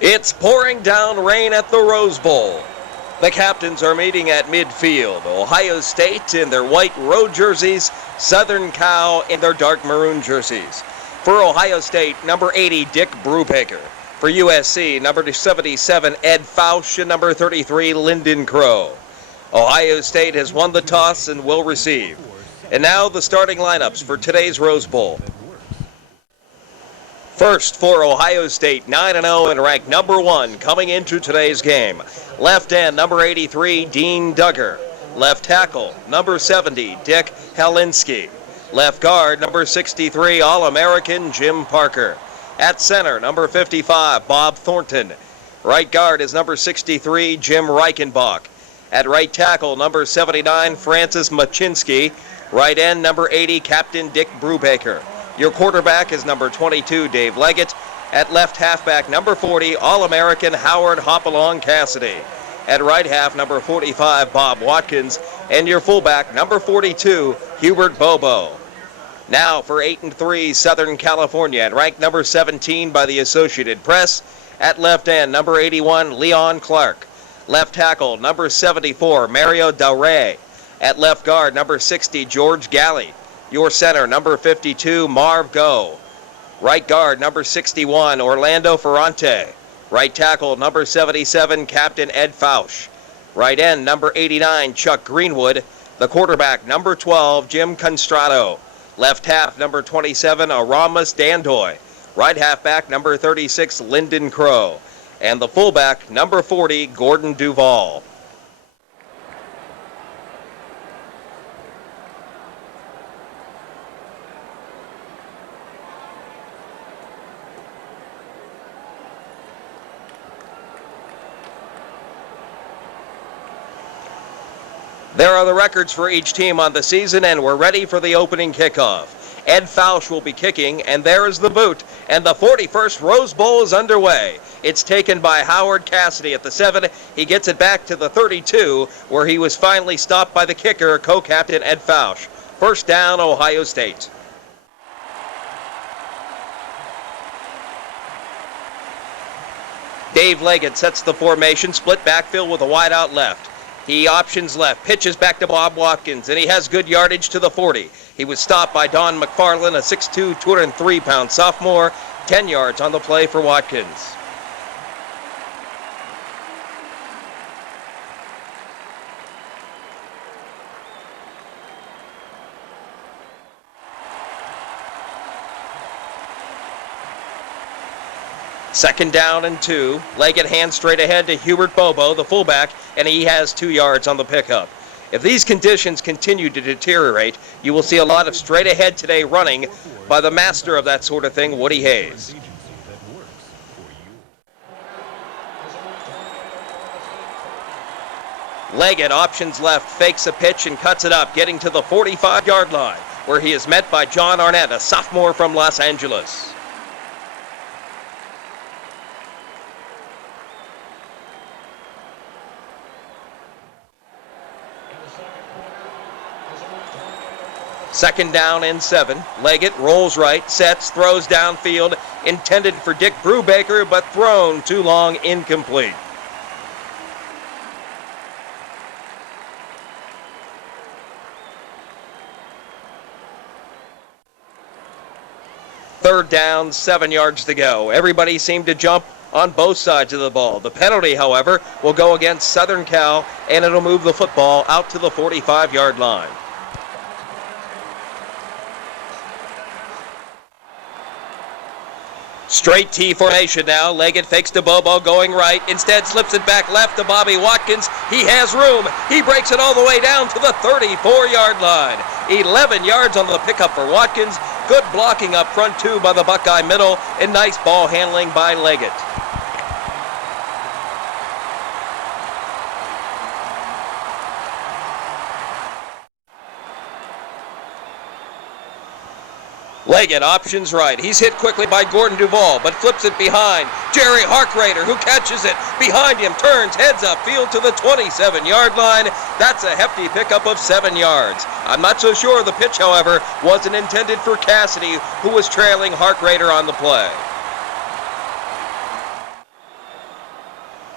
It's pouring down rain at the Rose Bowl. The captains are meeting at midfield. Ohio State in their white road jerseys, Southern Cal in their dark maroon jerseys. For Ohio State, number 80, Dick Brubaker. For USC, number 77, Ed Fausch, and number 33, Lyndon Crow. Ohio State has won the toss and will receive. And now the starting lineups for today's Rose Bowl. First for Ohio State, 9-0 and ranked number 1 coming into today's game. Left end, number 83, Dean Duggar. Left tackle, number 70, Dick Helinski. Left guard, number 63, All-American Jim Parker. At center, number 55, Bob Thornton. Right guard is number 63, Jim Reichenbach. At right tackle, number 79, Francis Machinsky. Right end, number 80, Captain Dick Brubaker. Your quarterback is number 22, Dave Leggett. At left halfback, number 40, All-American Howard Hopalong Cassidy. At right half, number 45, Bob Watkins. And your fullback, number 42, Hubert Bobo. Now for 8-3 Southern California, and ranked number 17 by the Associated Press. At left end, number 81, Leon Clark. Left tackle, number 74, Mario Del Rey. At left guard, number 60, George Galley. Your center, number 52, Marv Go. Right guard, number 61, Orlando Ferrante. Right tackle, number 77, Captain Ed Fausch. Right end, number 89, Chuck Greenwood. The quarterback, number 12, Jim Constrato. Left half, number 27, Aramis Dandoy. Right halfback, number 36, Lyndon Crow. And the fullback, number 40, Gordon Duvall. There are the records for each team on the season, and we're ready for the opening kickoff. Ed Fausch will be kicking, and there is the boot, and the 41st Rose Bowl is underway. It's taken by Howard Cassidy at the 7. He gets it back to the 32, where he was finally stopped by the kicker, co-captain Ed Fausch. First down, Ohio State. Dave Leggett sets the formation, split backfield with a wide out left. He options left, pitches back to Bob Watkins, and he has good yardage to the 40. He was stopped by Don McFarland, a 6'2", 203-pound sophomore, 10 yards on the play for Watkins. Second down and 2. Leggett hands straight ahead to Hubert Bobo, the fullback, and he has 2 yards on the pickup. If these conditions continue to deteriorate, you will see a lot of straight ahead today running by the master of that sort of thing, Woody Hayes. Leggett options left, fakes a pitch, and cuts it up, getting to the 45-yard line, where he is met by John Arnett, a sophomore from Los Angeles. Second down and 7. Leggett rolls right, sets, throws downfield, intended for Dick Brubaker, but thrown too long, incomplete. Third down, 7 yards to go. Everybody seemed to jump on both sides of the ball. The penalty, however, will go against Southern Cal, and it'll move the football out to the 45-yard line. Straight T formation now. Leggett fakes to Bobo going right. Instead slips it back left to Bobby Watkins. He has room. He breaks it all the way down to the 34-yard line. 11 yards on the pickup for Watkins. Good blocking up front too by the Buckeye middle, and nice ball handling by Leggett. Leggett options right. He's hit quickly by Gordon Duvall, but flips it behind. Jerry Harkrader, who catches it behind him, turns heads up field to the 27-yard line. That's a hefty pickup of 7 yards. I'm not so sure the pitch, however, wasn't intended for Cassidy, who was trailing Harkrader on the play.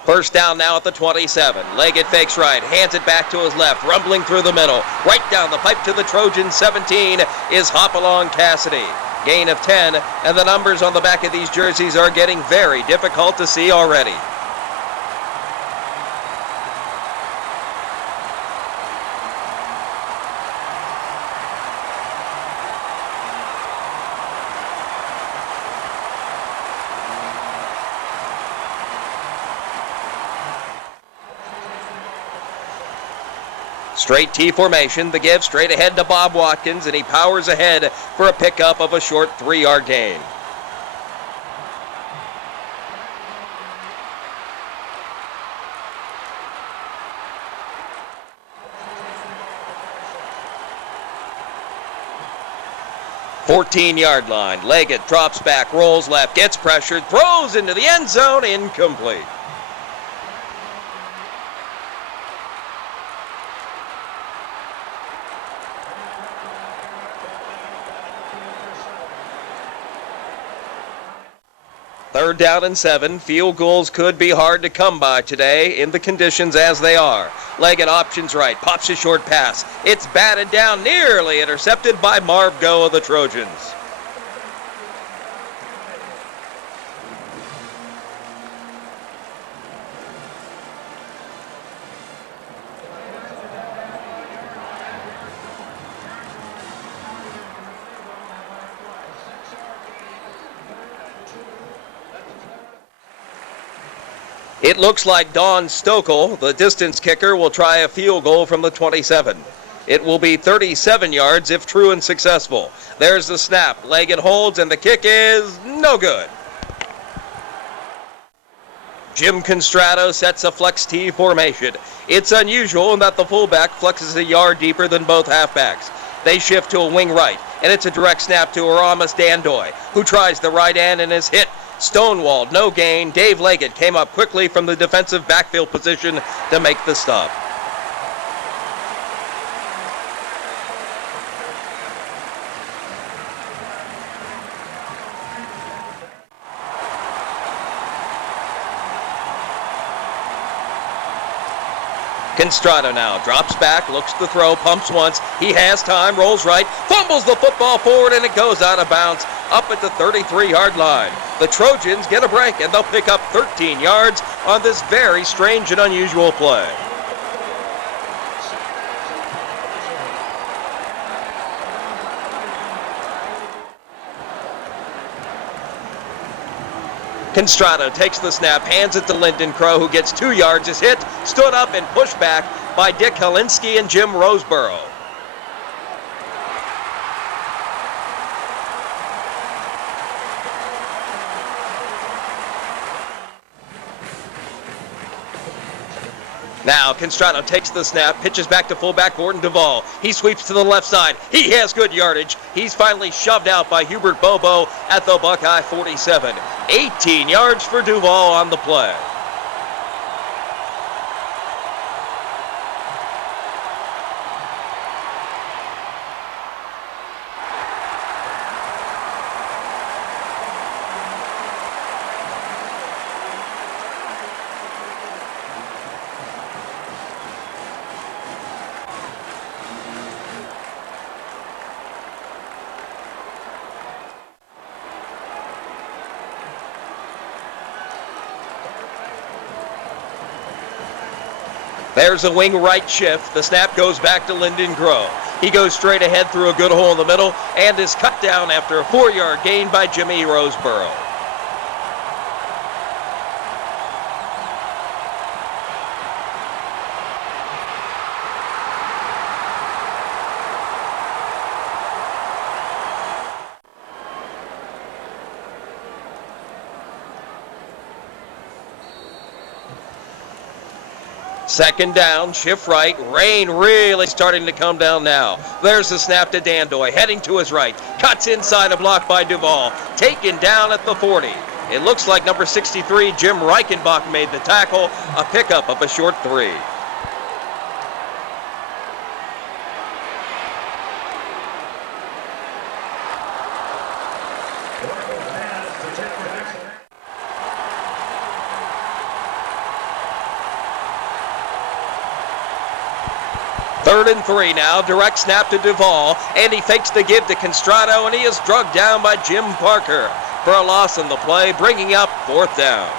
First down now at the 27. Leggett fakes right, hands it back to his left, rumbling through the middle. Right down the pipe to the Trojans 17 is Hopalong Cassidy. Gain of 10, and the numbers on the back of these jerseys are getting very difficult to see already. Straight T formation, the give straight ahead to Bob Watkins, and he powers ahead for a pickup of a short 3-yard gain. "14-yard line. Leggett drops back, rolls left, gets pressured, throws into the end zone, incomplete. Third down and 7. Field goals could be hard to come by today in the conditions as they are. Leggett options right, pops a short pass. It's batted down, nearly intercepted by Marv Go of the Trojans. It looks like Don Stokel, the distance kicker, will try a field goal from the 27. It will be 37 yards if true and successful. There's the snap. Leggett holds, and the kick is no good. Jim Constrato sets a flex T formation. It's unusual in that the fullback flexes a yard deeper than both halfbacks. They shift to a wing right, and it's a direct snap to Aramis Dandoy, who tries the right end and is hit. Stonewalled, no gain. Dave Leggett came up quickly from the defensive backfield position to make the stop. Constrato now drops back, looks to throw, pumps once. He has time, rolls right, fumbles the football forward, and it goes out of bounds up at the 33-yard line. The Trojans get a break, and they'll pick up 13 yards on this very strange and unusual play. Constrato takes the snap, hands it to Lyndon Crow, who gets 2 yards, is hit, stood up, and pushed back by Dick Helinski and Jim Roseborough. Now Constrato takes the snap, pitches back to fullback Gordon Duvall. He sweeps to the left side. He has good yardage. He's finally shoved out by Hubert Bobo at the Buckeye 47. 18 yards for Duvall on the play. There's a wing right shift. The snap goes back to Lyndon Crow. He goes straight ahead through a good hole in the middle and is cut down after a 4-yard gain by Jimmy Roseborough. Second down, shift right. Rain really starting to come down now. There's the snap to Dandoy, heading to his right. Cuts inside, a block by Duvall. Taken down at the 40. It looks like number 63, Jim Reichenbach, made the tackle. A pickup of a short 3. 3rd and 3 now. Direct snap to Duvall, and he fakes the give to Constrato, and he is drugged down by Jim Parker for a loss on the play, bringing up 4th down.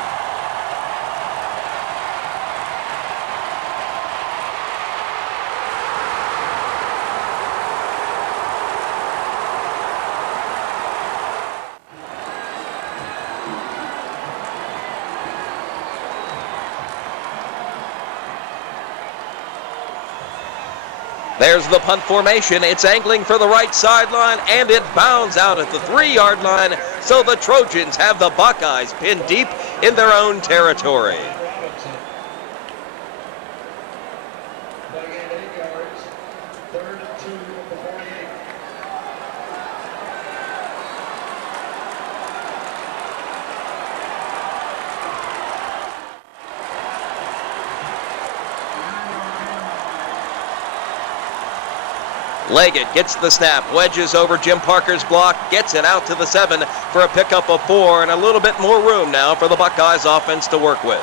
There's the punt formation. It's angling for the right sideline, and it bounds out at the 3-yard line, so the Trojans have the Buckeyes pinned deep in their own territory. Leggett gets the snap, wedges over Jim Parker's block, gets it out to the 7 for a pickup of 4, and a little bit more room now for the Buckeyes offense to work with.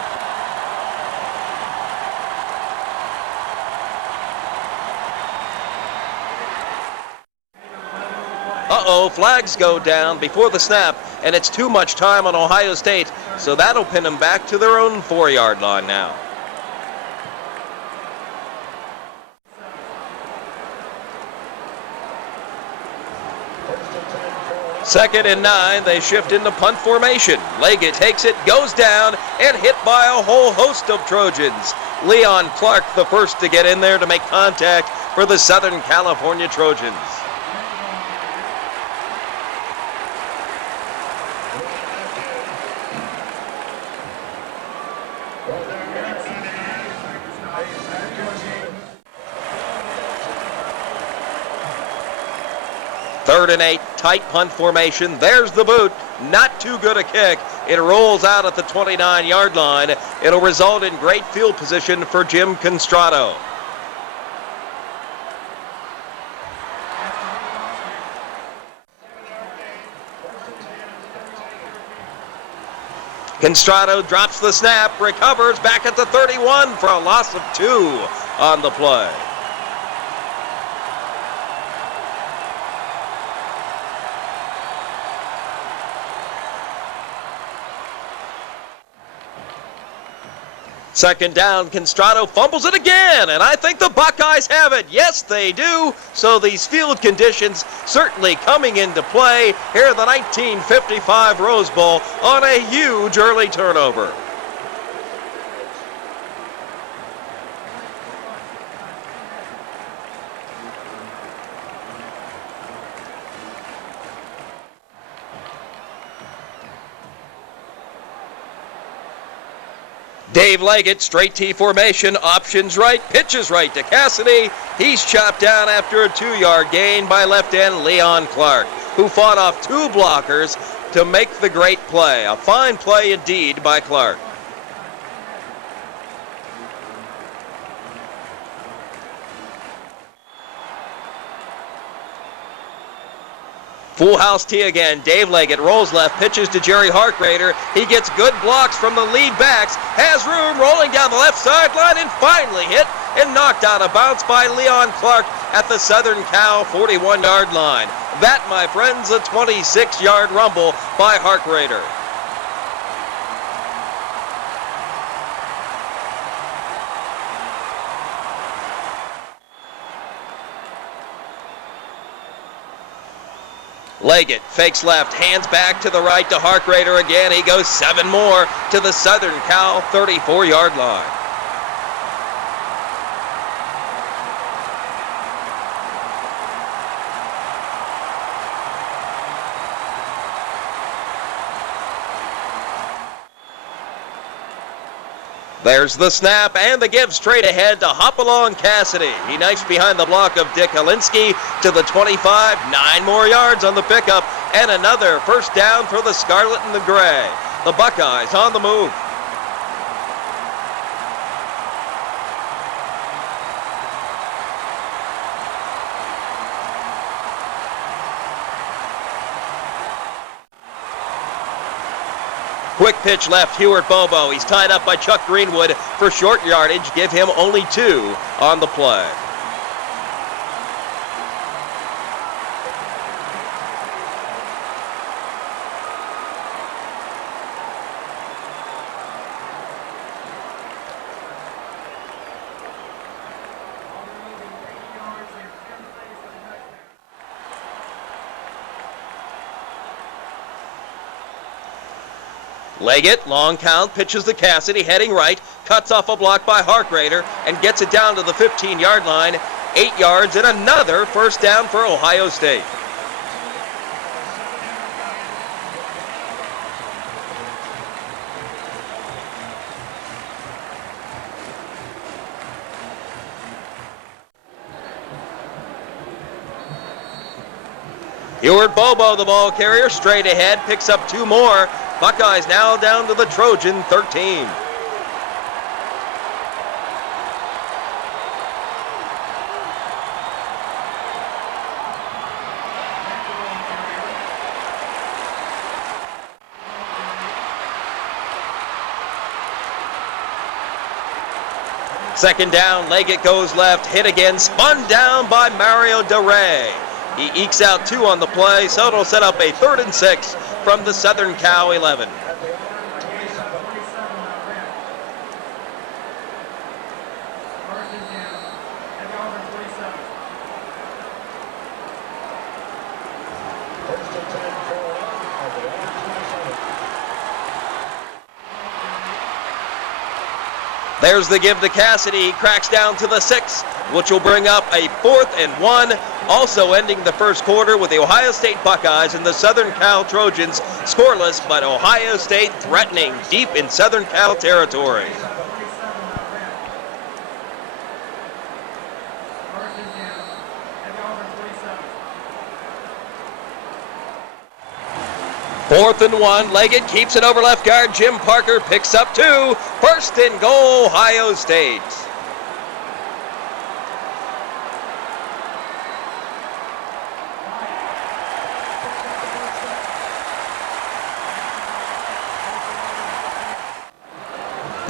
Flags go down before the snap, and it's too much time on Ohio State, so that'll pin them back to their own 4-yard line now. Second and 9, they shift into punt formation. Leggett takes it, goes down, and hit by a whole host of Trojans. Leon Clark, the first to get in there to make contact for the Southern California Trojans. Third and 8, tight punt formation. There's the boot. Not too good a kick. It rolls out at the 29-yard line. It'll result in great field position for Jim Constrato. Constrato drops the snap, recovers back at the 31 for a loss of 2 on the play. Second down, Constrato fumbles it again, and I think the Buckeyes have it. Yes, they do. So these field conditions certainly coming into play here at the 1955 Rose Bowl on a huge early turnover. Dave Leggett, straight T formation, options right, pitches right to Cassidy. He's chopped down after a 2-yard gain by left end Leon Clark, who fought off 2 blockers to make the great play. A fine play indeed by Clark. Full house tee again. Dave Leggett rolls left, pitches to Jerry Harkrader. He gets good blocks from the lead backs, has room rolling down the left sideline, and finally hit and knocked out of bounds by Leon Clark at the Southern Cal 41-yard line. That, my friends, a 26-yard rumble by Harkrader. Leggett fakes left, hands back to the right to Harkrader again. He goes 7 more to the Southern Cal 34-yard line. There's the snap and the give straight ahead to Hopalong Cassidy. He knifes behind the block of Dick Helinski to the 25, 9 more yards on the pickup, and another first down for the Scarlet and the Gray. The Buckeyes on the move. Quick pitch left, Hewart Bobo. He's tied up by Chuck Greenwood for short yardage. Give him only 2 on the play. Leggett, long count, pitches to Cassidy, heading right, cuts off a block by Harkrader, and gets it down to the 15-yard line. 8 yards and another first down for Ohio State. Heward Bobo, the ball carrier, straight ahead, picks up 2 more. Buckeyes now down to the Trojan 13. Second down, Leggett goes left, hit again, spun down by Mario DeRay. He ekes out 2 on the play, so it'll set up a 3rd and 6 from the Southern Cal 11. There's the give to Cassidy. He cracks down to the 6, which will bring up a 4th and 1. Also ending the first quarter with the Ohio State Buckeyes and the Southern Cal Trojans scoreless, but Ohio State threatening deep in Southern Cal territory. Fourth and 1, Leggett keeps it over left guard. Jim Parker picks up 2. 1st and goal, Ohio State.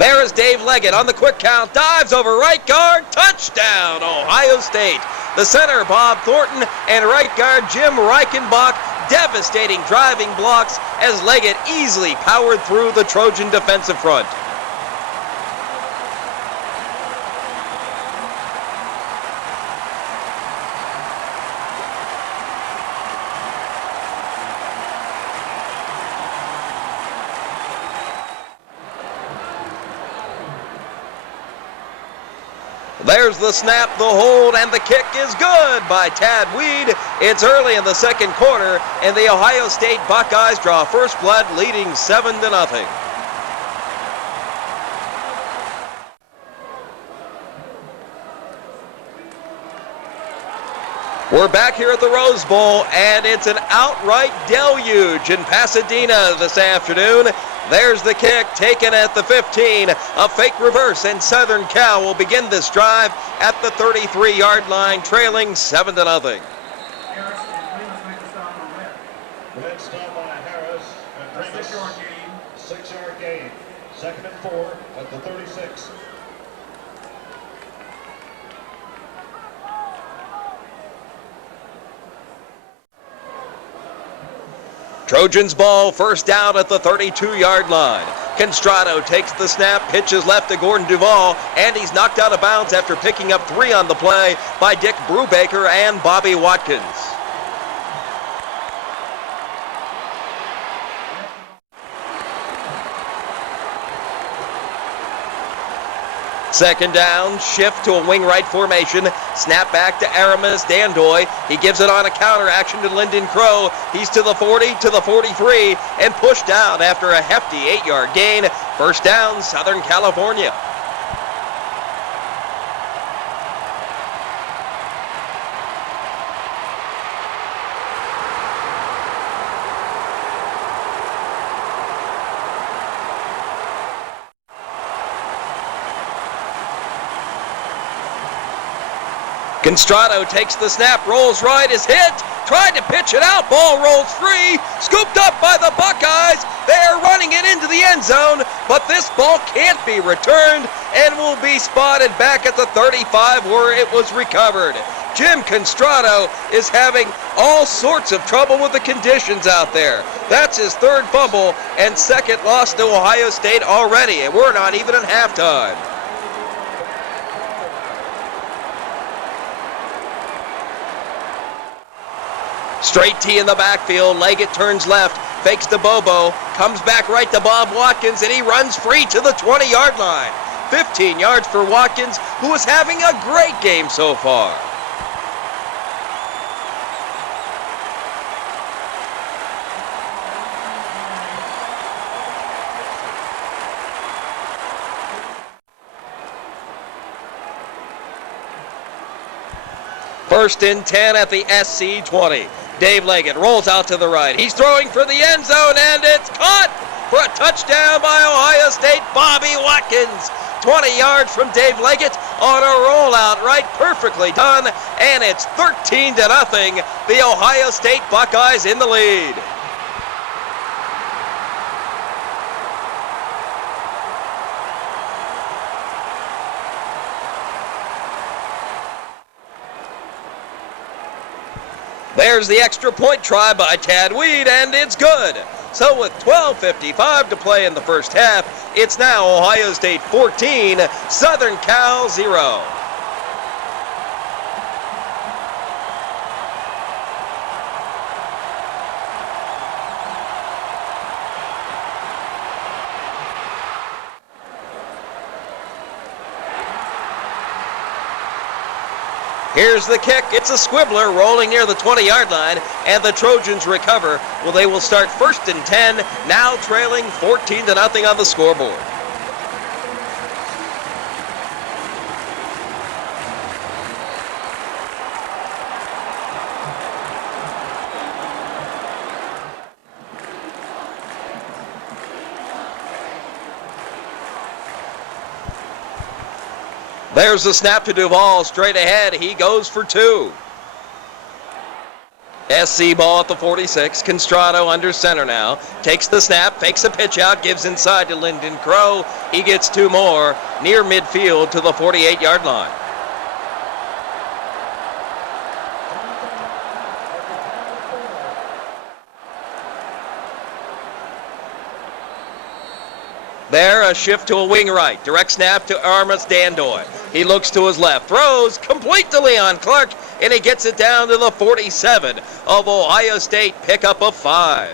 There is Dave Leggett on the quick count, dives over right guard, touchdown, Ohio State. The center, Bob Thornton, and right guard, Jim Reichenbach, devastating driving blocks as Leggett easily powered through the Trojan defensive front. There's the snap, the hold, and the kick is good by Tad Weed. It's early in the second quarter, and the Ohio State Buckeyes draw first blood, leading 7-0. We're back here at the Rose Bowl, and it's an outright deluge in Pasadena this afternoon. There's the kick, taken at the 15. A fake reverse, and Southern Cal will begin this drive at the 33-yard line, trailing 7-0. Red stop by Harris, and 6-yard gain. 6-yard gain. 2nd and 4 at the 36. Trojans ball, first down at the 32-yard line. Constrado takes the snap, pitches left to Gordon Duvall, and he's knocked out of bounds after picking up 3 on the play by Dick Brubaker and Bobby Watkins. Second down, shift to a wing right formation. Snap back to Aramis Dandoy. He gives it on a counter action to Lyndon Crow. He's to the 40, to the 43, and pushed out after a hefty 8-yard gain. First down, Southern California. Constrado takes the snap, rolls right, is hit, tried to pitch it out, ball rolls free, scooped up by the Buckeyes. They're running it into the end zone, but this ball can't be returned and will be spotted back at the 35 where it was recovered. Jim Constrado is having all sorts of trouble with the conditions out there. That's his 3rd fumble and 2nd loss to Ohio State already, and we're not even at halftime. Straight T in the backfield. Leggett turns left, fakes to Bobo, comes back right to Bob Watkins, and he runs free to the 20-yard line. 15 yards for Watkins, who is having a great game so far. First and 10 at the SC 20. Dave Leggett rolls out to the right. He's throwing for the end zone, and it's caught for a touchdown by Ohio State, Bobby Watkins. 20 yards from Dave Leggett on a rollout, right? Perfectly done, and it's 13-0. The Ohio State Buckeyes in the lead. There's the extra point try by Tad Weed, and it's good. So with 12:55 to play in the first half, it's now Ohio State 14, Southern Cal 0. Here's the kick. It's a squibbler rolling near the 20-yard line, and the Trojans recover. Well, they will start first and 10, now trailing 14-0 on the scoreboard. There's the snap to Duvall, straight ahead. He goes for 2. SC ball at the 46. Constrado under center now. Takes the snap, fakes a pitch out, gives inside to Lyndon Crow. He gets 2 more near midfield to the 48-yard line. There, a shift to a wing right. Direct snap to Armas Dandoy. He looks to his left, throws complete to Leon Clark, and he gets it down to the 47 of Ohio State, pickup of 5.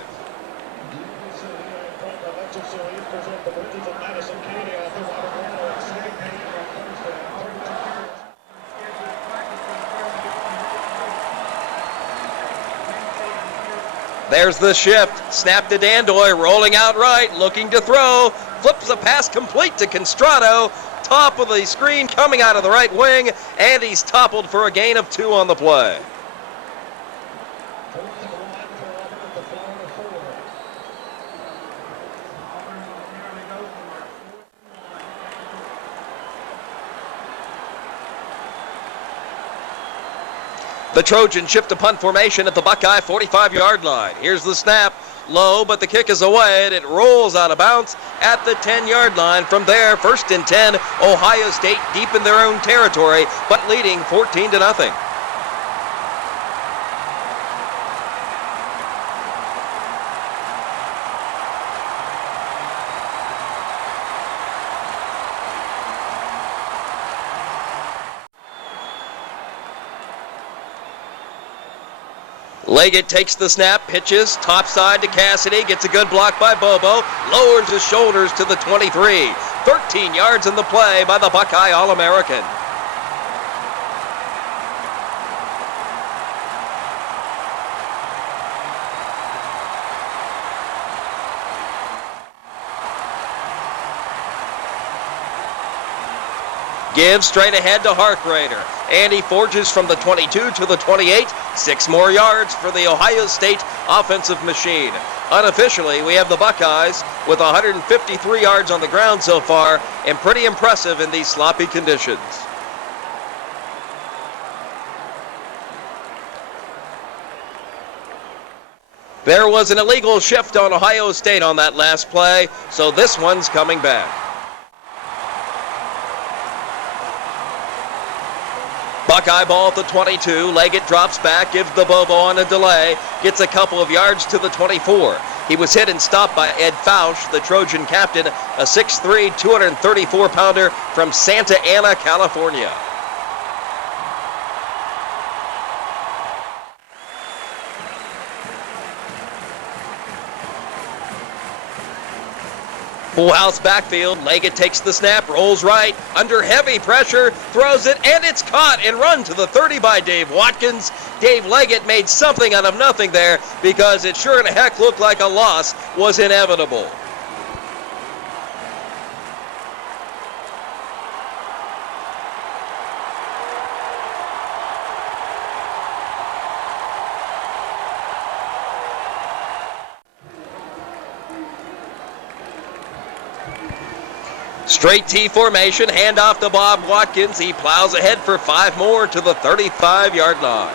There's the shift. Snap to Dandoy, rolling out right, looking to throw. Flips a pass complete to Constrado. Top of the screen coming out of the right wing, and he's toppled for a gain of 2 on the play. The Trojans shift to punt formation at the Buckeye 45-yard line. Here's the snap. Low, but the kick is away, and it rolls out of bounds at the 10-yard line. From there, first and 10, Ohio State deep in their own territory, but leading 14-0. Leggett takes the snap, pitches, topside to Cassidy, gets a good block by Bobo, lowers his shoulders to the 23. 13 yards in the play by the Buckeye All-American. Gives straight ahead to Harkrader, and he forges from the 22 to the 28. 6 more yards for the Ohio State offensive machine. Unofficially, we have the Buckeyes with 153 yards on the ground so far, and pretty impressive in these sloppy conditions. There was an illegal shift on Ohio State on that last play, so this one's coming back. Buckeye ball at the 22. Leggett drops back, gives the Bobo on a delay, gets a couple of yards to the 24. He was hit and stopped by Ed Fausch, the Trojan captain, a 6'3", 234-pounder from Santa Ana, California. Full house backfield. Leggett takes the snap, rolls right, under heavy pressure, throws it, and it's caught and run to the 30 by Dave Watkins. Dave Leggett made something out of nothing there because it sure in heck looked like a loss was inevitable. Straight T formation, handoff to Bob Watkins. He plows ahead for 5 more to the 35-yard line.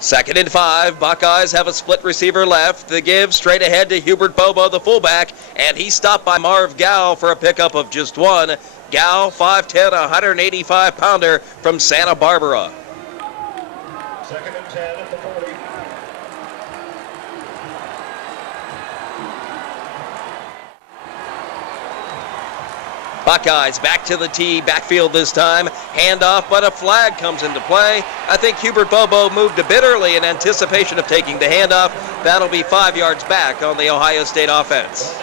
Second and 5. Buckeyes have a split receiver left. The give straight ahead to Hubert Bobo, the fullback, and he's stopped by Marv Gow for a pickup of just 1. Gow, 5'10", 185-pounder from Santa Barbara. Second and 10 at the 40. Buckeyes back to the tee, backfield this time. Handoff, but a flag comes into play. I think Hubert Bobo moved a bit early in anticipation of taking the handoff. That'll be 5 yards back on the Ohio State offense.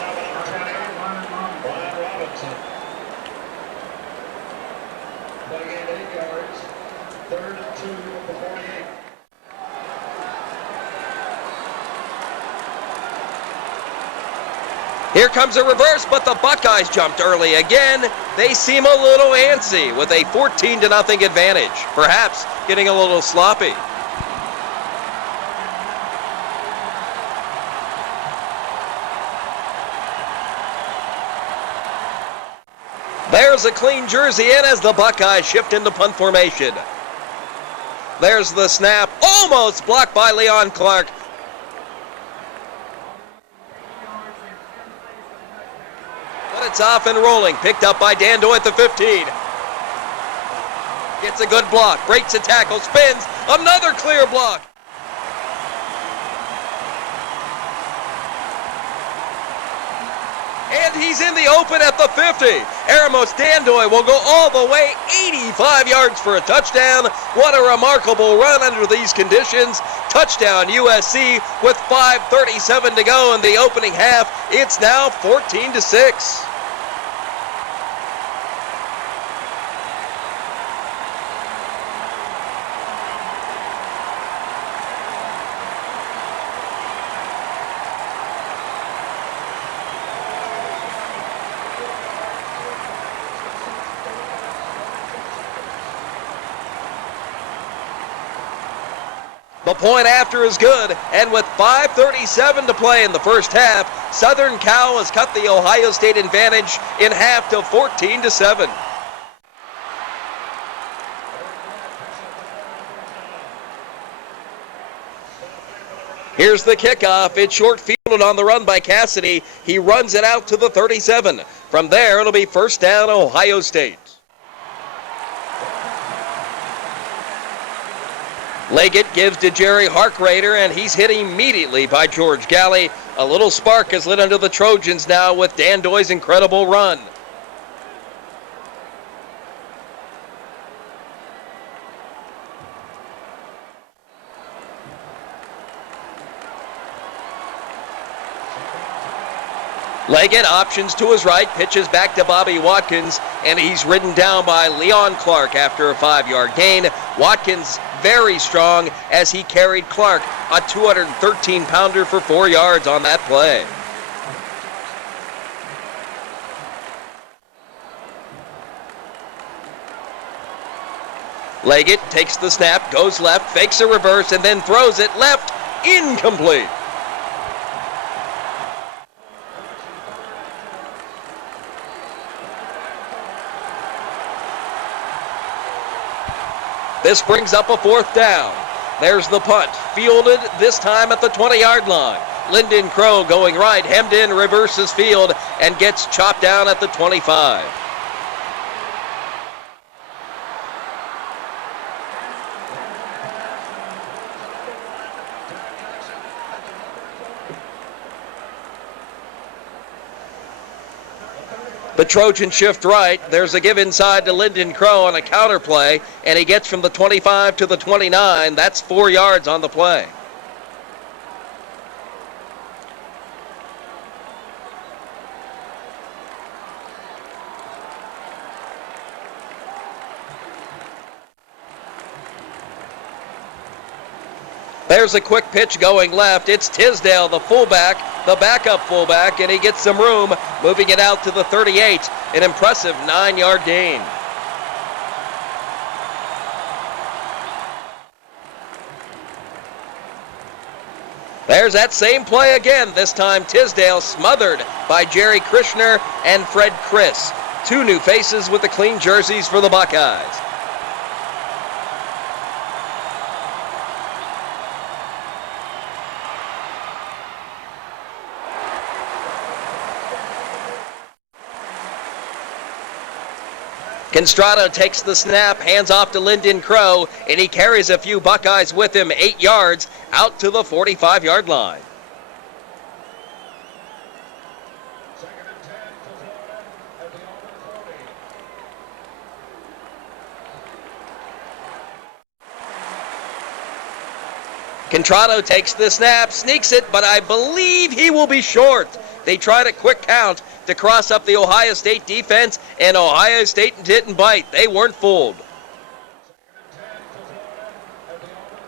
Here comes a reverse, but the Buckeyes jumped early again. They seem a little antsy with a 14-0 advantage, perhaps getting a little sloppy. There's a clean jersey in as the Buckeyes shift into punt formation. There's the snap, almost blocked by Leon Clark. But it's off and rolling, picked up by Dando at the 15. Gets a good block, breaks a tackle, spins, another clear block. And he's in the open at the 50. Eramos Dandoy will go all the way 85 yards for a touchdown. What a remarkable run under these conditions. Touchdown USC with 5:37 to go in the opening half. It's now 14-6. The point after is good, and with 5:37 to play in the first half, Southern Cal has cut the Ohio State advantage in half to 14-7. Here's the kickoff. It's short fielded on the run by Cassidy. He runs it out to the 37. From there, it'll be first down, Ohio State. Leggett gives to Jerry Harkrader, and he's hit immediately by George Galley. A little spark is lit under the Trojans now with Dandoy's incredible run. Leggett options to his right, pitches back to Bobby Watkins, and he's ridden down by Leon Clark after a 5-yard gain. Watkins very strong as he carried Clark, a 213-pounder for 4 yards on that play. Leggett takes the snap, goes left, fakes a reverse, and then throws it left, incomplete. This brings up a fourth down. There's the punt, fielded this time at the 20-yard line. Lyndon Crow going right, hemmed in, reverses field, and gets chopped down at the 25. The Trojans shift right. There's a give inside to Lyndon Crow on a counter play, and he gets from the 25 to the 29. That's 4 yards on the play. There's a quick pitch going left. It's Tisdale, the fullback, the backup fullback, and he gets some room, moving it out to the 38. An impressive 9-yard gain. There's that same play again. This time Tisdale smothered by Jerry Krishner and Fred Chris. 2 new faces with the clean jerseys for the Buckeyes. Constrado takes the snap, hands off to Lyndon Crow, and he carries a few Buckeyes with him, 8 yards, out to the 45-yard line. Second and 10 for Florida at the Auburn 40. Constrado takes the snap, sneaks it, but I believe he will be short. They tried a quick count to cross up the Ohio State defense, and Ohio State didn't bite. They weren't fooled. Second and 10 for Florida at the Auburn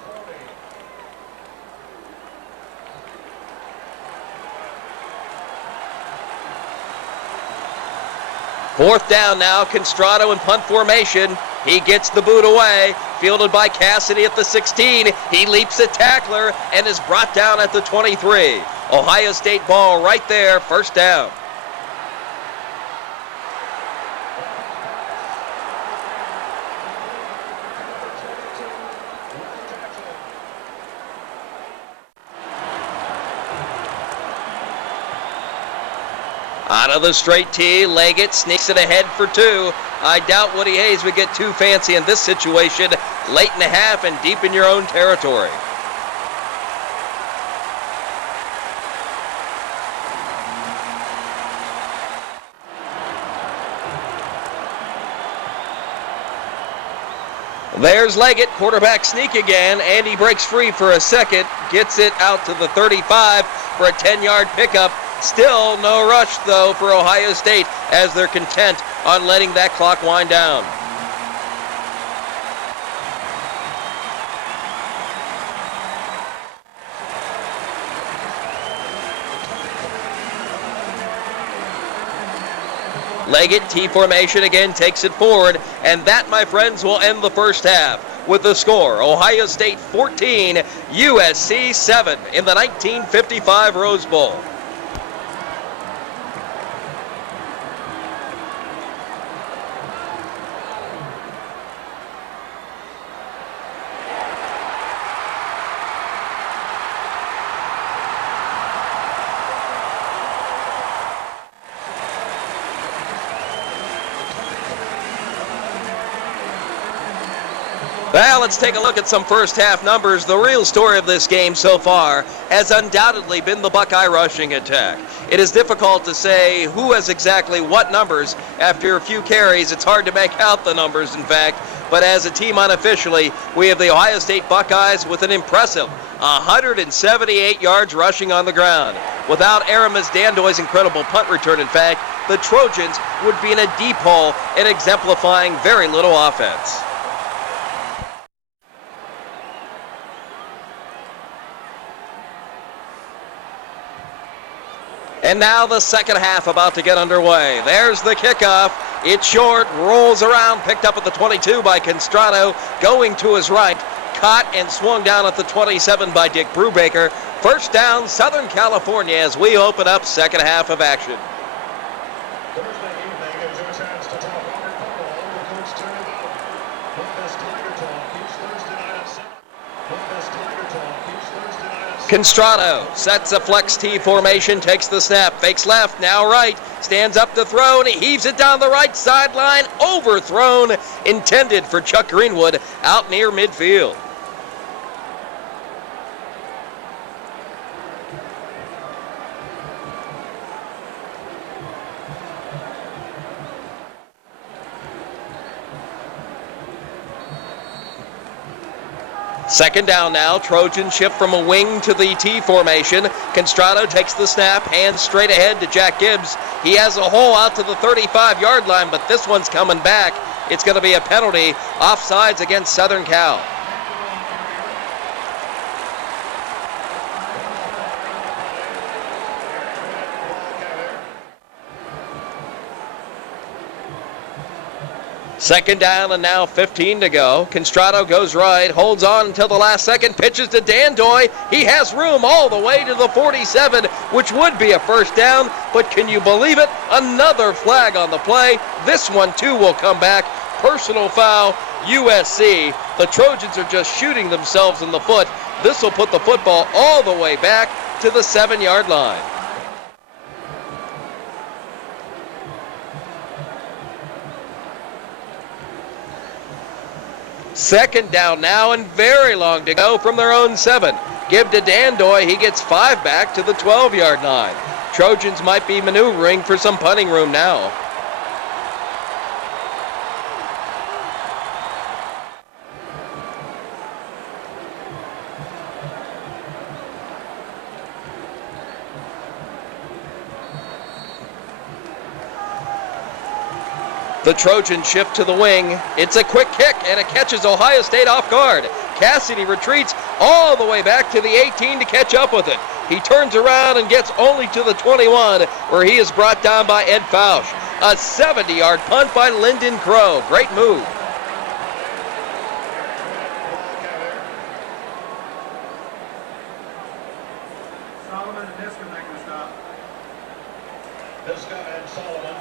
40. Fourth down now, Constrado in punt formation. He gets the boot away, fielded by Cassidy at the 16. He leaps a tackler and is brought down at the 23. Ohio State ball right there, first down. Out of the straight tee, Leggett sneaks it ahead for 2. I doubt Woody Hayes would get too fancy in this situation. Late in the half and deep in your own territory. There's Leggett, quarterback sneak again, and he breaks free for a second, gets it out to the 35 for a 10-yard pickup. Still no rush, though, for Ohio State, as they're content on letting that clock wind down. Leggett, T formation again, takes it forward, and that, my friends, will end the first half with the score: Ohio State 14, USC 7 in the 1955 Rose Bowl. Well, let's take a look at some first half numbers. The real story of this game so far has undoubtedly been the Buckeye rushing attack. It is difficult to say who has exactly what numbers. After a few carries, it's hard to make out the numbers, in fact. But as a team unofficially, we have the Ohio State Buckeyes with an impressive 178 yards rushing on the ground. Without Aramis Dandoy's incredible punt return, in fact, the Trojans would be in a deep hole and exemplifying very little offense. And now the second half about to get underway. There's the kickoff. It's short, rolls around, picked up at the 22 by Constrado, going to his right, caught and swung down at the 27 by Dick Brubaker. First down, Southern California, as we open up second half of action. Thursday evening is your chance to talk Auburn football with Coach Terry Bowden. Book this Tiger Talk each Thursday night at 7. Book this Tiger Talk each Thursday night at 7. Constrado sets a flex T formation, takes the snap, fakes left, now right, stands up to throw, and he heaves it down the right sideline, overthrown, intended for Chuck Greenwood out near midfield. Second down now. Trojans shift from a wing to the T formation. Constrado takes the snap, hands straight ahead to Jack Gibbs. He has a hole out to the 35-yard line, but this one's coming back. It's going to be a penalty. Offsides against Southern Cal. Second down and now 15 to go. Constrado goes right, holds on until the last second, pitches to Dandoy. He has room all the way to the 47, which would be a first down, but can you believe it? Another flag on the play. This one too will come back. Personal foul, USC. The Trojans are just shooting themselves in the foot. This will put the football all the way back to the 7-yard line. Second down now and very long to go from their own 7. Give to Dandoy. He gets 5 back to the 12-yard line. Trojans might be maneuvering for some punting room now. The Trojans shift to the wing. It's a quick kick, and it catches Ohio State off guard. Cassidy retreats all the way back to the 18 to catch up with it. He turns around and gets only to the 21, where he is brought down by Ed Fausch. A 70-yard punt by Lyndon Crow. Great move. Solomon and Niska make the stop. Niska and Solomon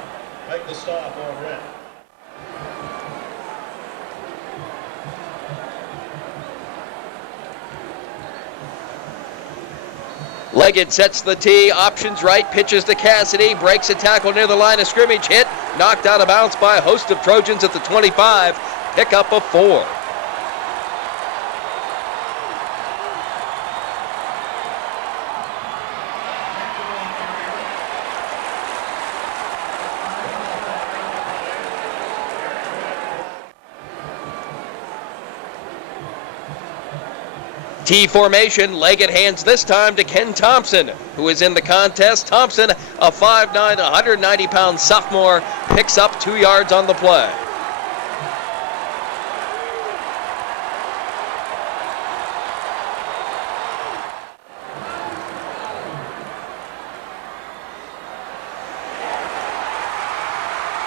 make the stop on red. Leggett sets the tee, options right, pitches to Cassidy, breaks a tackle near the line of scrimmage, hit, knocked out of bounds by a host of Trojans at the 25, pick up of 4. T formation, Leggett hands this time to Ken Thompson, who is in the contest. Thompson, a 5'9", 190-pound sophomore, picks up 2 yards on the play.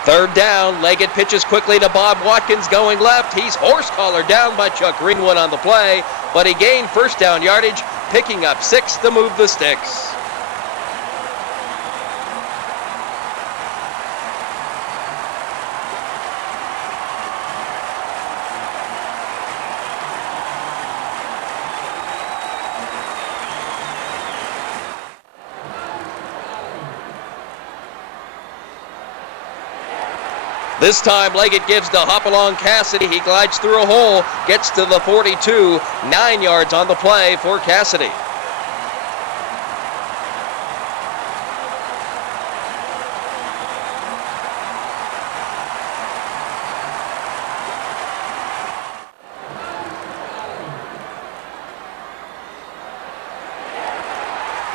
Third down, Leggett pitches quickly to Bob Watkins going left. He's horse-collared down by Chuck Greenwood on the play, but he gained first down yardage, picking up 6 to move the sticks. This time, Leggett gives to Hopalong Cassidy. He glides through a hole, gets to the 42, 9 yards on the play for Cassidy.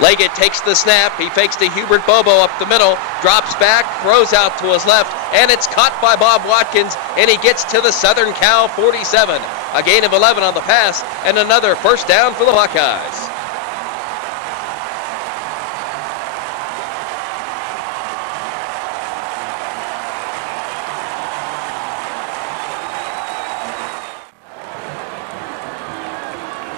Leggett takes the snap. He fakes to Hubert Bobo up the middle, drops back, throws out to his left, and it's caught by Bob Watkins, and he gets to the Southern Cal 47. A gain of 11 on the pass, and another first down for the Buckeyes.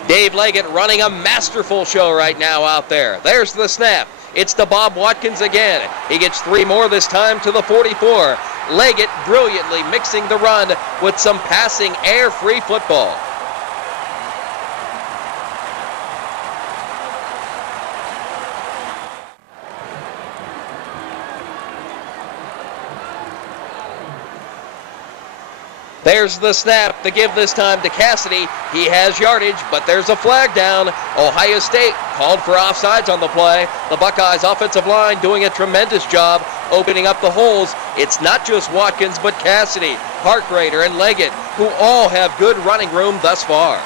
Dave Leggett running a masterful show right now out there. There's the snap. It's to Bob Watkins again. He gets 3 more this time to the 44. Leggett brilliantly mixing the run with some passing air-free football. There's the snap, the give this time to Cassidy. He has yardage, but there's a flag down. Ohio State called for offsides on the play. The Buckeyes offensive line doing a tremendous job opening up the holes. It's not just Watkins, but Cassidy, Harkrader, and Leggett, who all have good running room thus far.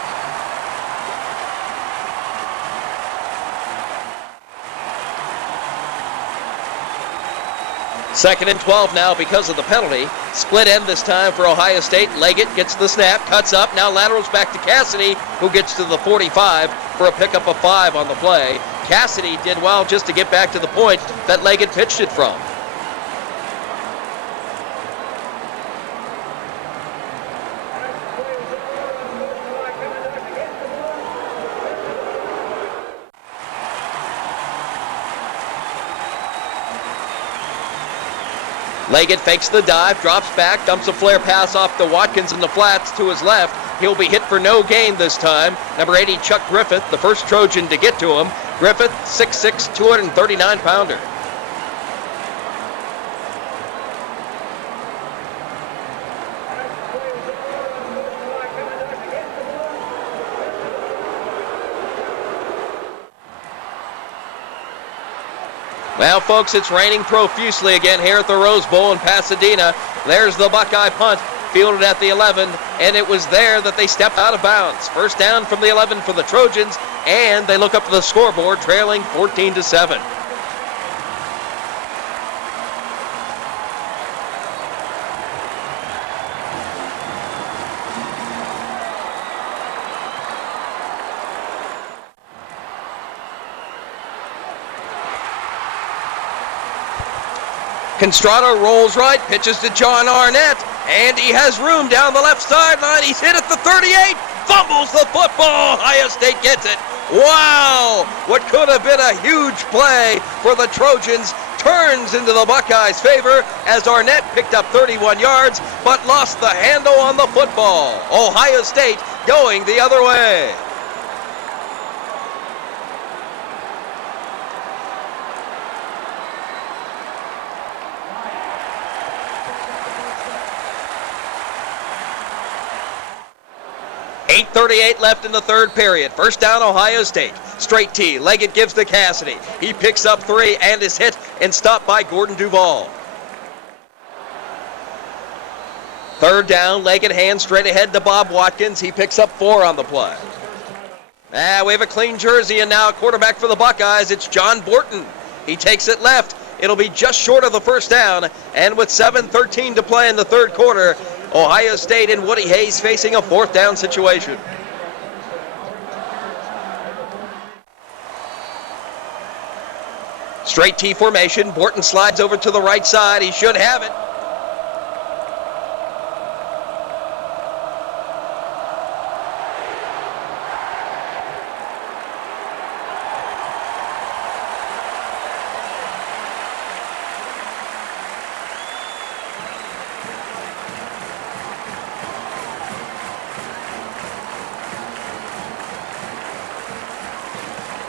Second and 12 now because of the penalty. Split end this time for Ohio State. Leggett gets the snap, cuts up, now laterals back to Cassidy, who gets to the 45 for a pickup of 5 on the play. Cassidy did well just to get back to the point that Leggett pitched it from. Leggett fakes the dive, drops back, dumps a flare pass off to Watkins in the flats to his left. He'll be hit for no gain this time. Number 80, Chuck Griffith, the first Trojan to get to him. Griffith, 6'6", 239-pounder. Well, folks, it's raining profusely again here at the Rose Bowl in Pasadena. There's the Buckeye punt, fielded at the 11, and it was there that they stepped out of bounds. First down from the 11 for the Trojans, and they look up to the scoreboard, trailing 14-7. Constrata rolls right, pitches to John Arnett, and he has room down the left sideline. He's hit at the 38, fumbles the football. Ohio State gets it. Wow! What could have been a huge play for the Trojans turns into the Buckeyes' favor as Arnett picked up 31 yards but lost the handle on the football. Ohio State going the other way. .38 left in the third period. First down, Ohio State. Straight T. Leggett gives to Cassidy. He picks up 3 and is hit and stopped by Gordon Duvall. Third down, Leggett hands straight ahead to Bob Watkins. He picks up 4 on the play. We have a clean jersey, and now a quarterback for the Buckeyes. It's John Borton. He takes it left. It'll be just short of the first down, and with 7:13 to play in the third quarter, Ohio State and Woody Hayes facing a fourth down situation. Straight T formation. Borton slides over to the right side. He should have it.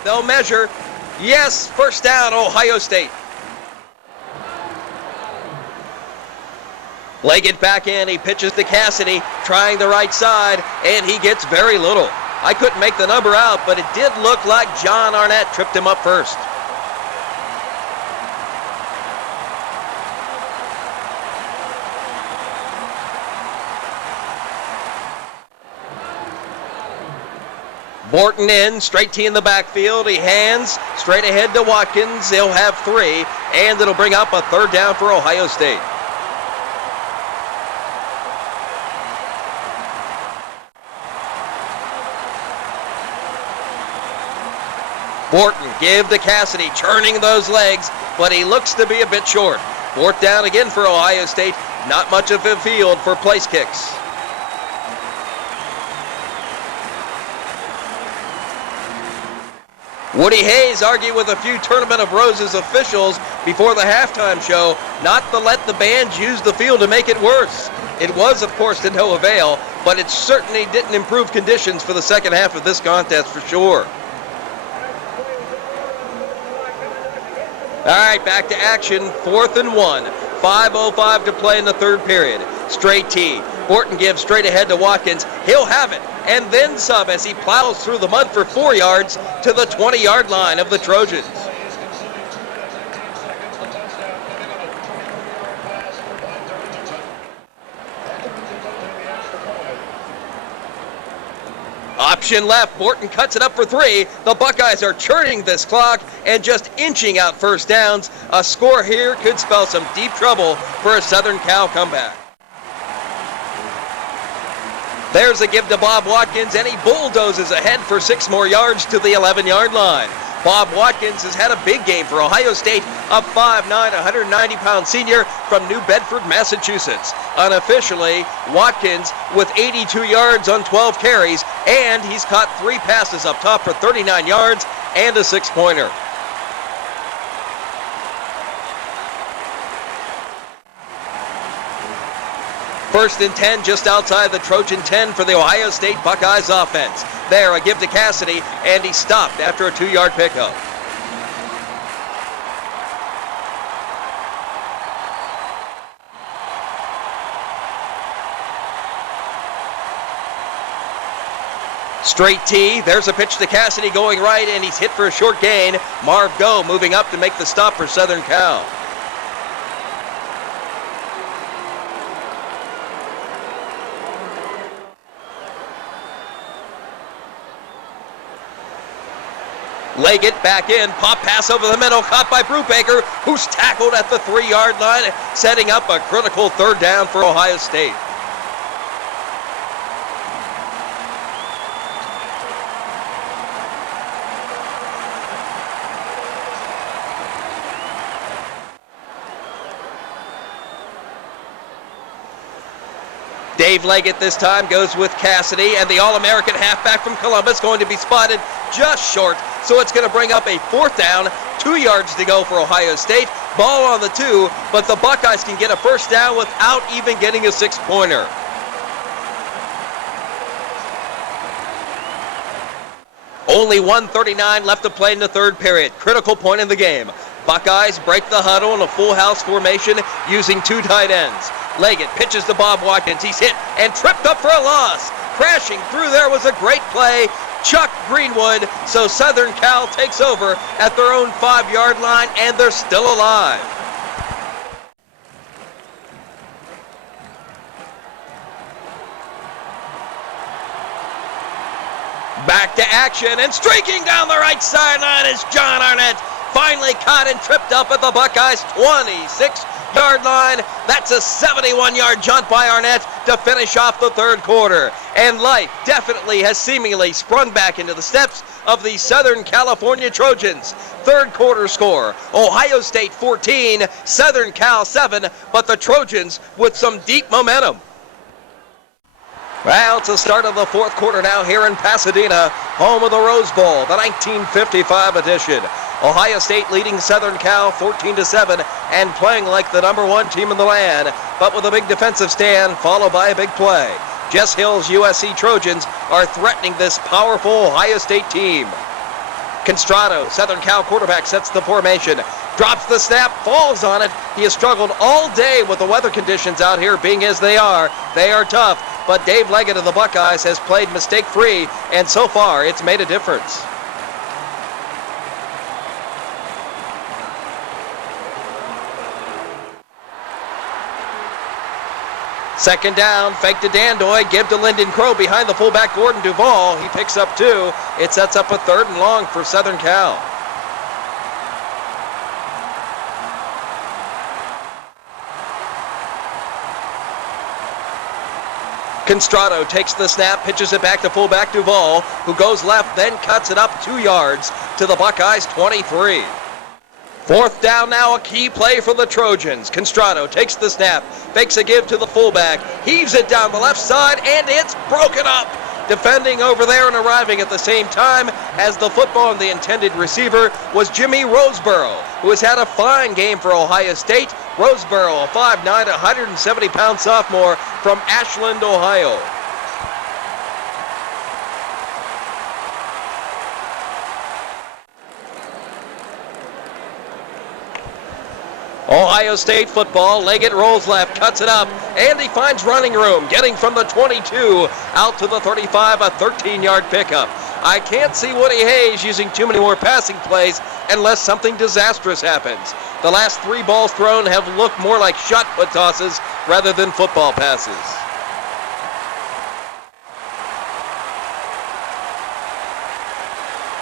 They'll measure. Yes, first down, Ohio State. Leggett back in. He pitches to Cassidy, trying the right side, and he gets very little. I couldn't make the number out, but it did look like John Arnett tripped him up first. Borton in, straight T in the backfield. He hands straight ahead to Watkins. He'll have 3, and it'll bring up a third down for Ohio State. Borton give to Cassidy, churning those legs, but he looks to be a bit short. Fourth down again for Ohio State. Not much of a field for place kicks. Woody Hayes argued with a few Tournament of Roses officials before the halftime show not to let the band use the field to make it worse. It was, of course, to no avail, but it certainly didn't improve conditions for the second half of this contest for sure. All right, back to action, 4th and 1. 5:05 to play in the third period. Straight T. Borton gives straight ahead to Watkins. He'll have it, and then some as he plows through the mud for 4 yards to the 20-yard line of the Trojans. Option left. Morton cuts it up for 3. The Buckeyes are churning this clock and just inching out first downs. A score here could spell some deep trouble for a Southern Cal comeback. There's a give to Bob Watkins, and he bulldozes ahead for 6 more yards to the 11-yard line. Bob Watkins has had a big game for Ohio State, a 5'9", 190-pound senior from New Bedford, Massachusetts. Unofficially, Watkins with 82 yards on 12 carries, and he's caught 3 passes up top for 39 yards and a 6-pointer. First and 10 just outside the Trojan 10 for the Ohio State Buckeyes offense. There, a give to Cassidy, and he stopped after a 2-yard pickup. Straight T, there's a pitch to Cassidy going right, and he's hit for a short gain. Marv Go moving up to make the stop for Southern Cal. Leggett back in, pop pass over the middle, caught by Brubaker, who's tackled at the 3-yard line, setting up a critical 3rd down for Ohio State. Dave Leggett this time goes with Cassidy, and the All-American halfback from Columbus going to be spotted just short, so it's going to bring up a 4th down, 2 yards to go for Ohio State. Ball on the 2, but the Buckeyes can get a 1st down without even getting a 6-pointer. Only 1:39 left to play in the 3rd period. Critical point in the game. Buckeyes break the huddle in a full house formation using 2 tight ends. Leggett pitches to Bob Watkins. He's hit and tripped up for a loss. Crashing through there was a great play. Chuck Greenwood. So Southern Cal takes over at their own 5-yard line, and they're still alive. Back to action, and streaking down the right sideline is John Arnett. Finally caught and tripped up at the Buckeyes' 26-yard line. That's a 71-yard jump by Arnett to finish off the 3rd quarter. And life definitely has seemingly sprung back into the steps of the Southern California Trojans. 3rd quarter score, Ohio State 14, Southern Cal 7, but the Trojans with some deep momentum. Well, it's the start of the 4th quarter now here in Pasadena, home of the Rose Bowl, the 1955 edition. Ohio State leading Southern Cal 14-7 and playing like the #1 team in the land, but with a big defensive stand followed by a big play. Jess Hill's USC Trojans are threatening this powerful Ohio State team. Constrado, Southern Cal quarterback, sets the formation, drops the snap, falls on it. He has struggled all day with the weather conditions out here being as they are. They are tough, but Dave Leggett of the Buckeyes has played mistake-free, and so far it's made a difference. Second down, fake to Dandoy, give to Lyndon Crow behind the fullback Gordon Duvall. He picks up 2. It sets up a 3rd and long for Southern Cal. Constrado takes the snap, pitches it back to fullback Duvall, who goes left, then cuts it up 2 yards to the Buckeyes' 23. 4th down now, a key play for the Trojans. Constrado takes the snap, fakes a give to the fullback, heaves it down the left side, and it's broken up. Defending over there and arriving at the same time as the football and the intended receiver was Jimmy Roseborough, who has had a fine game for Ohio State. Roseborough, a 5'9", 170-pound sophomore from Ashland, Ohio. Ohio State football, Leggett rolls left, cuts it up, and he finds running room, getting from the 22 out to the 35, a 13-yard pickup. I can't see Woody Hayes using too many more passing plays unless something disastrous happens. The last 3 balls thrown have looked more like shot put tosses rather than football passes.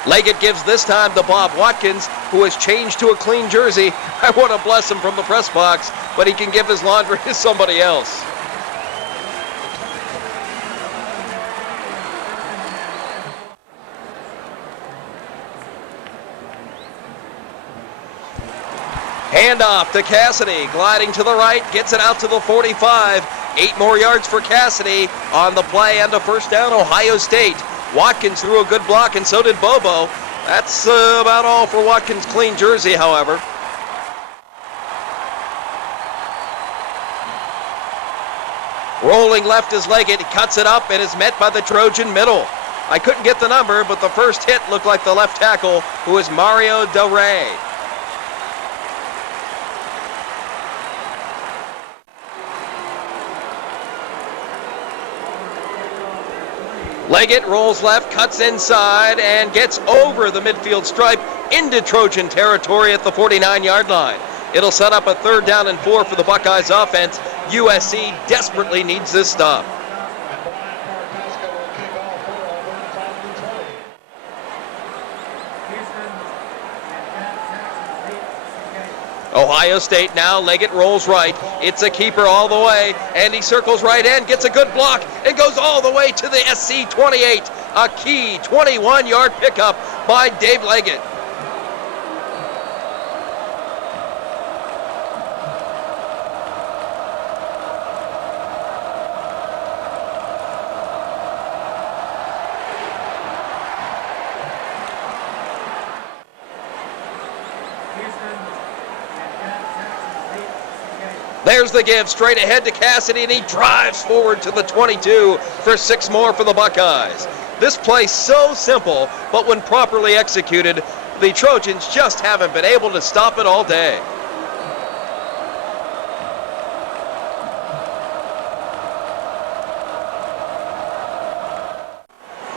Leggett gives this time to Bob Watkins, who has changed to a clean jersey. I want to bless him from the press box, but he can give his laundry to somebody else. Handoff to Cassidy, gliding to the right, gets it out to the 45. 8 more yards for Cassidy on the play and a first down, Ohio State. Watkins threw a good block, and so did Bobo. That's about all for Watkins' clean jersey, however. Rolling left is Leggett. He cuts it up and is met by the Trojan middle. I couldn't get the number, but the first hit looked like the left tackle, who is Mario Del Rey. Leggett rolls left, cuts inside, and gets over the midfield stripe into Trojan territory at the 49-yard line. It'll set up a 3rd down and 4 for the Buckeyes offense. USC desperately needs this stop. Ohio State now, Leggett rolls right. It's a keeper all the way, and he circles right in, gets a good block, and goes all the way to the SC 28. A key 21-yard pickup by Dave Leggett. There's the give straight ahead to Cassidy, and he drives forward to the 22 for 6 more for the Buckeyes. This play so simple, but when properly executed, the Trojans just haven't been able to stop it all day.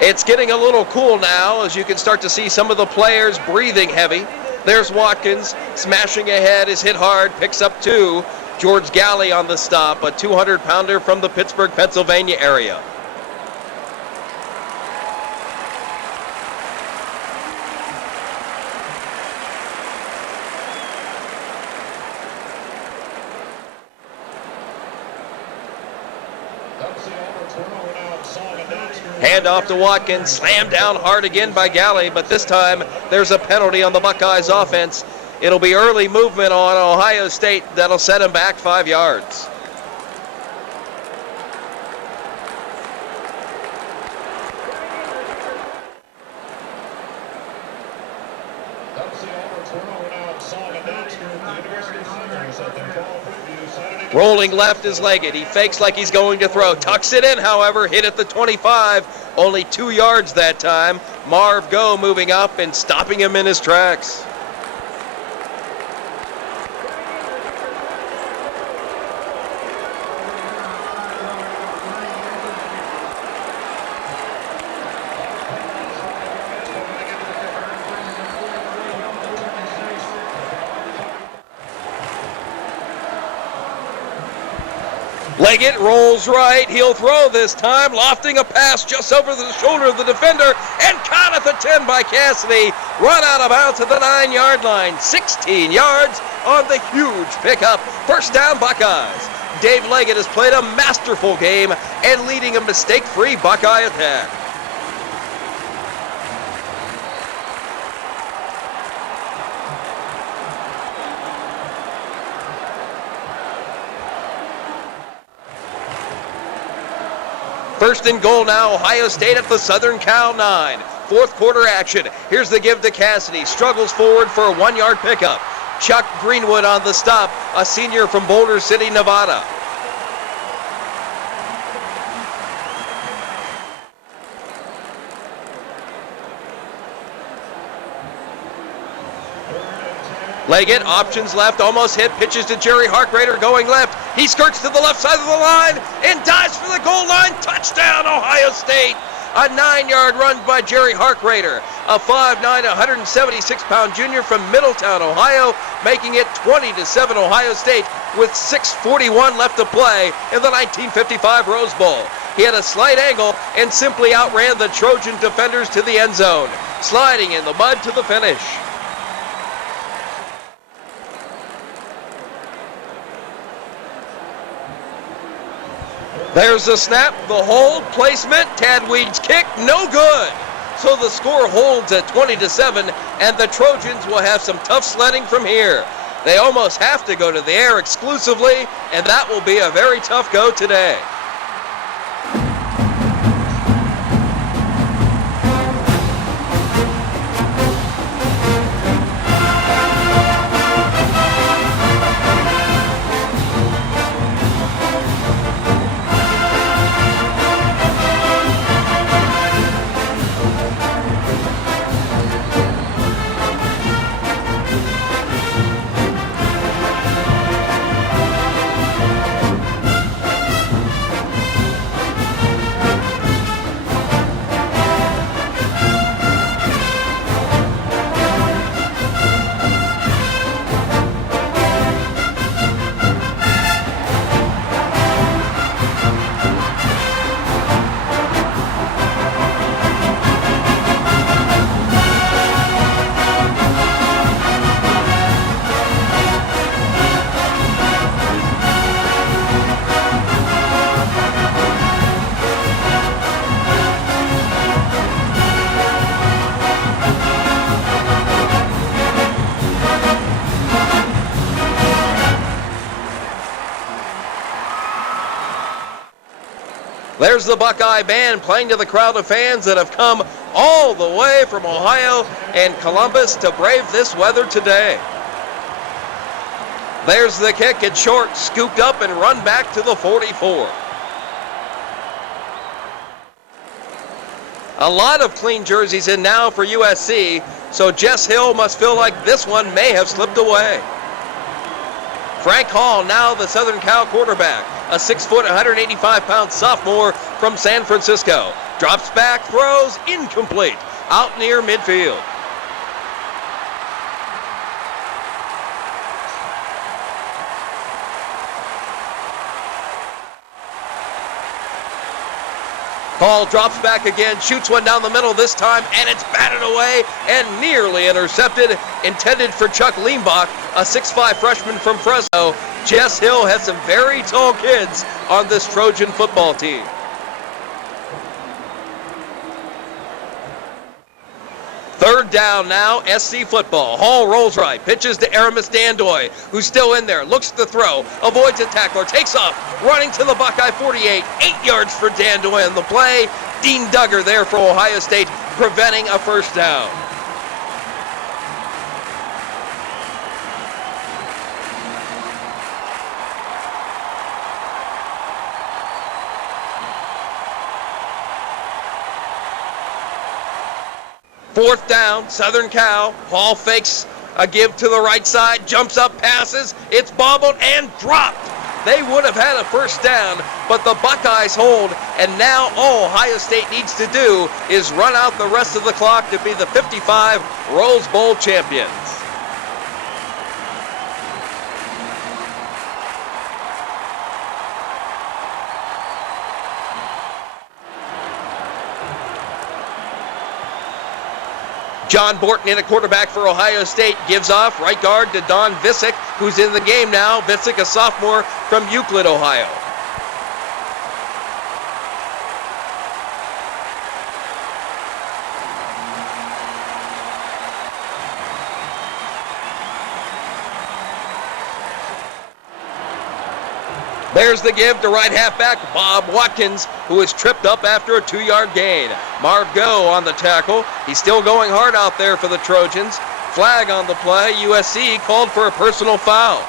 It's getting a little cool now, as you can start to see some of the players breathing heavy. There's Watkins, smashing ahead, is hit hard, picks up 2. George Galley on the stop, a 200-pounder from the Pittsburgh, Pennsylvania area. Handoff to Watkins, slammed down hard again by Galley, but this time there's a penalty on the Buckeyes offense. It'll be early movement on Ohio State that'll set him back 5 yards. Rolling left is Leggett. He fakes like he's going to throw. Tucks it in, however, hit at the 25. Only 2 yards that time. Marv Go moving up and stopping him in his tracks. Leggett rolls right. He'll throw this time, lofting a pass just over the shoulder of the defender, and caught at the 10 by Cassidy. Run out of bounds at the 9-yard line. 16 yards on the huge pickup. First down, Buckeyes. Dave Leggett has played a masterful game and leading a mistake-free Buckeye attack. First and goal now, Ohio State at the Southern Cal 9. 4th quarter action. Here's the give to Cassidy. Struggles forward for a 1-yard pickup. Chuck Greenwood on the stop, a senior from Boulder City, Nevada. Leggett, options left, almost hit, pitches to Jerry Harkrader going left. He skirts to the left side of the line and dives for the goal line. Touchdown, Ohio State. A 9-yard run by Jerry Harkrader, a 5'9", 176-pound junior from Middletown, Ohio, making it 20-7 Ohio State with 6:41 left to play in the 1955 Rose Bowl. He had a slight angle and simply outran the Trojan defenders to the end zone. sliding in the mud to the finish. There's the snap, the hold, placement, Tadweed's kick, no good. So the score holds at 20-7, and the Trojans will have some tough sledding from here. They almost have to go to the air exclusively, and that will be a very tough go today. There's the Buckeye band playing to the crowd of fans that have come all the way from Ohio and Columbus to brave this weather today. There's the kick, it's short, scooped up and run back to the 44. A lot of clean jerseys in now for USC, so Jess Hill must feel like this one may have slipped away. Frank Hall, now the Southern Cal quarterback, a 6-foot, 185-pound sophomore from San Francisco. Drops back, throws, incomplete, out near midfield. Hall drops back again, shoots one down the middle this time, and it's batted away and nearly intercepted, intended for Chuck Leimbach, a 6'5 freshman from Fresno. Jess Hill has some very tall kids on this Trojan football team. Third down now, SC football. Hall rolls right, pitches to Aramis Dandoy, who's still in there, looks to throw, avoids a tackler, takes off, running to the Buckeye 48, 8 yards for Dandoy on the play. Dean Duggar there for Ohio State, preventing a first down. Fourth down, Southern Cal. Hall fakes a give to the right side, jumps up, passes. It's bobbled and dropped. They would have had a first down, but the Buckeyes hold, and now all Ohio State needs to do is run out the rest of the clock to be the 55 Rose Bowl champions. John Borton in a quarterback for Ohio State, gives off right guard to Don Visick, who's in the game now. Visick, a sophomore from Euclid, Ohio. There's the give to right halfback Bob Watkins, who is tripped up after a 2-yard gain. Marv Go on the tackle. He's still going hard out there for the Trojans. Flag on the play. USC called for a personal foul.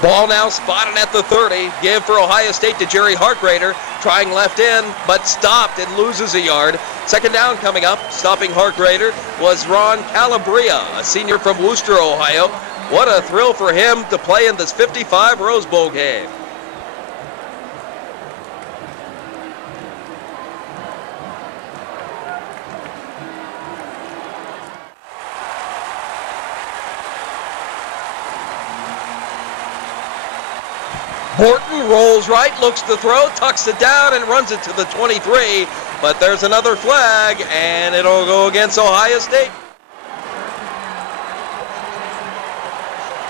Ball now spotted at the 30. Give for Ohio State to Jerry Harkrader, trying left in, but stopped and loses a yard. Second down coming up. Stopping Harkrader was Ron Calabria, a senior from Wooster, Ohio. What a thrill for him to play in this 55 Rose Bowl game. Borton rolls right, looks to throw, tucks it down, and runs it to the 23. But there's another flag, and it'll go against Ohio State.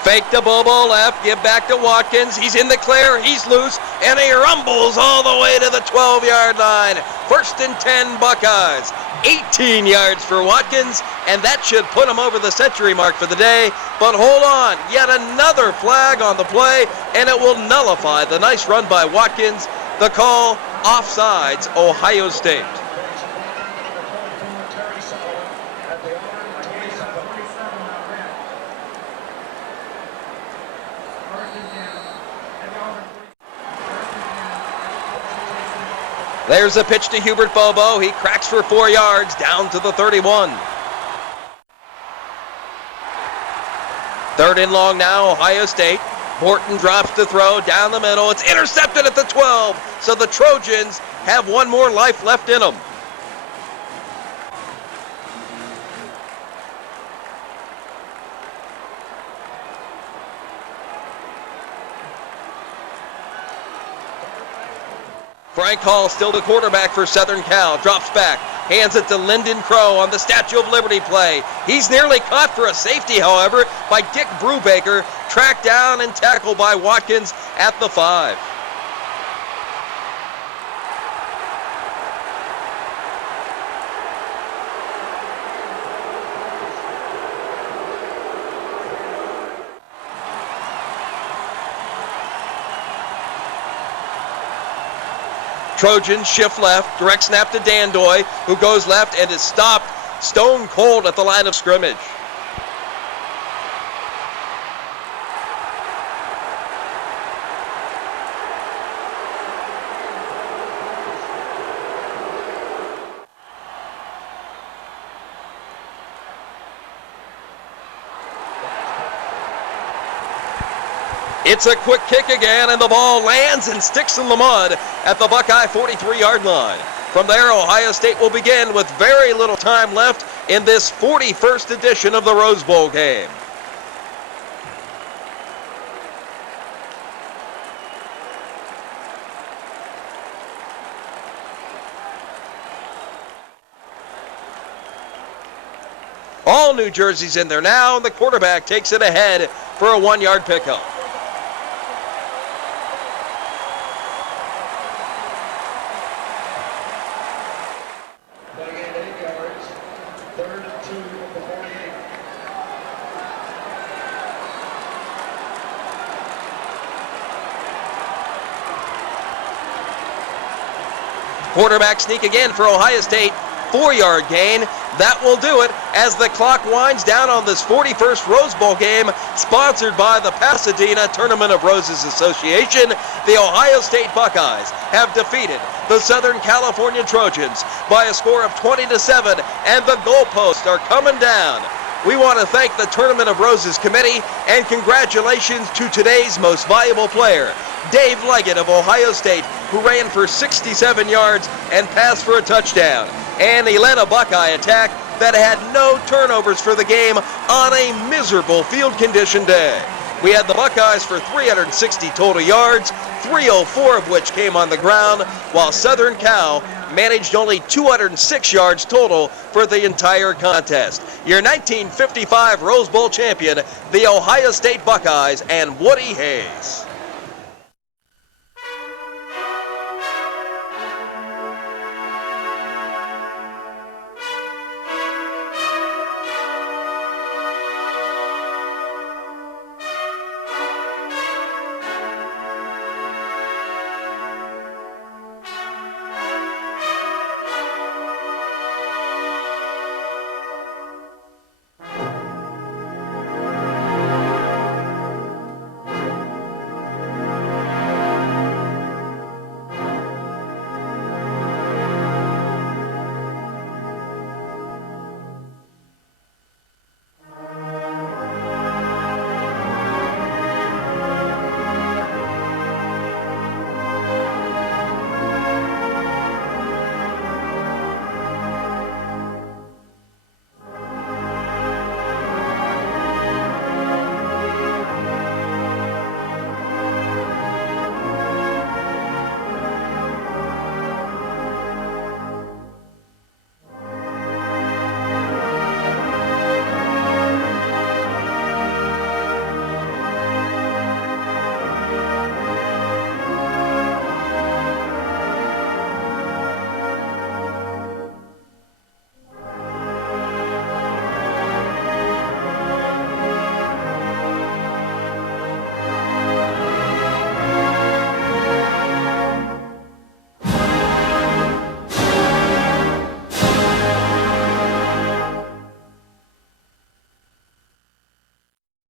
Fake to Bobo left, give back to Watkins. He's in the clear, he's loose, and he rumbles all the way to the 12-yard line. 1st and 10 Buckeyes. 18 yards for Watkins, and that should put him over the century mark for the day. But hold on, yet another flag on the play, and it will nullify the nice run by Watkins. The call, offsides, Ohio State. There's a pitch to Hubert Bobo. He cracks for 4 yards down to the 31. 3rd and long now, Ohio State. Morton drops to throw down the middle. It's intercepted at the 12. So the Trojans have one more life left in them. Frank Hall, still the quarterback for Southern Cal, drops back, hands it to Lyndon Crow on the Statue of Liberty play. He's nearly caught for a safety, however, by Dick Brubaker, tracked down and tackled by Watkins at the 5. Trojans shift left, direct snap to Dandoy, who goes left and is stopped stone cold at the line of scrimmage. It's a quick kick again, and the ball lands and sticks in the mud at the Buckeye 43-yard line. From there, Ohio State will begin with very little time left in this 41st edition of the Rose Bowl game. All New Jersey's in there now, and the quarterback takes it ahead for a 1-yard pickup. Quarterback sneak again for Ohio State. 4-yard gain. That will do it as the clock winds down on this 41st Rose Bowl game, sponsored by the Pasadena Tournament of Roses Association. The Ohio State Buckeyes have defeated the Southern California Trojans by a score of 20-7, and the goalposts are coming down. We want to thank the Tournament of Roses Committee, and congratulations to today's most valuable player, Dave Leggett of Ohio State, who ran for 67 yards and passed for a touchdown. And he led a Buckeye attack that had no turnovers for the game on a miserable field condition day. We had the Buckeyes for 360 total yards, 304 of which came on the ground, while Southern Cal managed only 206 yards total for the entire contest. Your 1955 Rose Bowl champion, the Ohio State Buckeyes, and Woody Hayes.